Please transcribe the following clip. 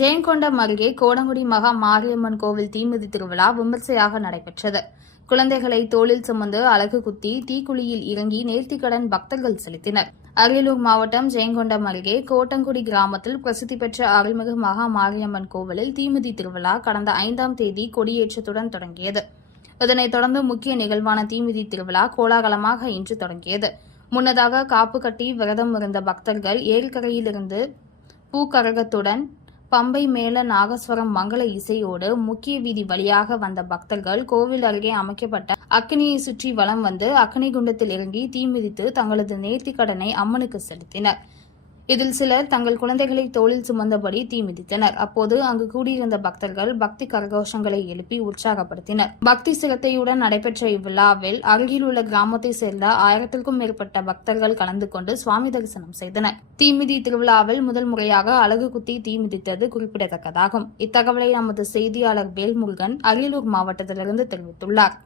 ஜெயங்கொண்டம் அருகே கோடங்குடி மகா மாரியம்மன் கோவில் தீமிதி திருவிழா விமர்சையாக நடைபெற்றது. குழந்தைகளை தோளில் சுமந்து அலகு குத்தி தீக்குழியில் இறங்கி நேர்த்திக்கடன் பக்தர்கள் செலுத்தினர். அரியலூர் மாவட்டம் ஜெயங்கொண்டம் அருகே கோட்டங்குடி கிராமத்தில் பிரசித்தி பெற்ற அருள்மிகு மகா மாரியம்மன் கோவிலில் தீமிதி திருவிழா கடந்த ஐந்தாம் தேதி கொடியேற்றத்துடன் தொடங்கியது. இதனைத் தொடர்ந்து முக்கிய நிகழ்வான தீமிதி திருவிழா கோலாகலமாக இன்று தொடங்கியது. முன்னதாக காப்பு கட்டி விரதம் இருந்த பக்தர்கள் ஏரிக்கரையிலிருந்து பூக்கரகத்துடன் பம்பை மேல நாகஸ்வரம் மங்கள இசையோடு முக்கிய வீதி வழியாக வந்த பக்தர்கள் கோவில் அருகே அமைக்கப்பட்ட அக்னியை சுற்றி வலம் வந்து அக்னி குண்டத்தில் இறங்கி தீ மிதித்து தங்களது நேர்த்திக்கடனை அம்மனுக்கு செலுத்தினர். இதில் சிலர் தங்கள் குழந்தைகளை தோளில் சுமந்தபடி தீ மிதித்தனர். அப்போது அங்கு கூடியிருந்த பக்தர்கள் பக்தி கரகோஷங்களை எழுப்பி உற்சாகப்படுத்தினர். பக்தி சிரத்தையுடன் நடைபெற்ற இவ்விழாவில் அருகிலுள்ள கிராமத்தை சேர்ந்த ஆயிரத்திற்கும் மேற்பட்ட பக்தர்கள் கலந்து கொண்டு சுவாமி தரிசனம் செய்தனர். தீமிதி திருவிழாவில் முதல் முறையாக அழகு குத்தி தீ மிதித்தது குறிப்பிடத்தக்கதாகும். இத்தகவலை நமது செய்தியாளர் வேல்முருகன் அரியலூர் மாவட்டத்திலிருந்து தெரிவித்துள்ளார்.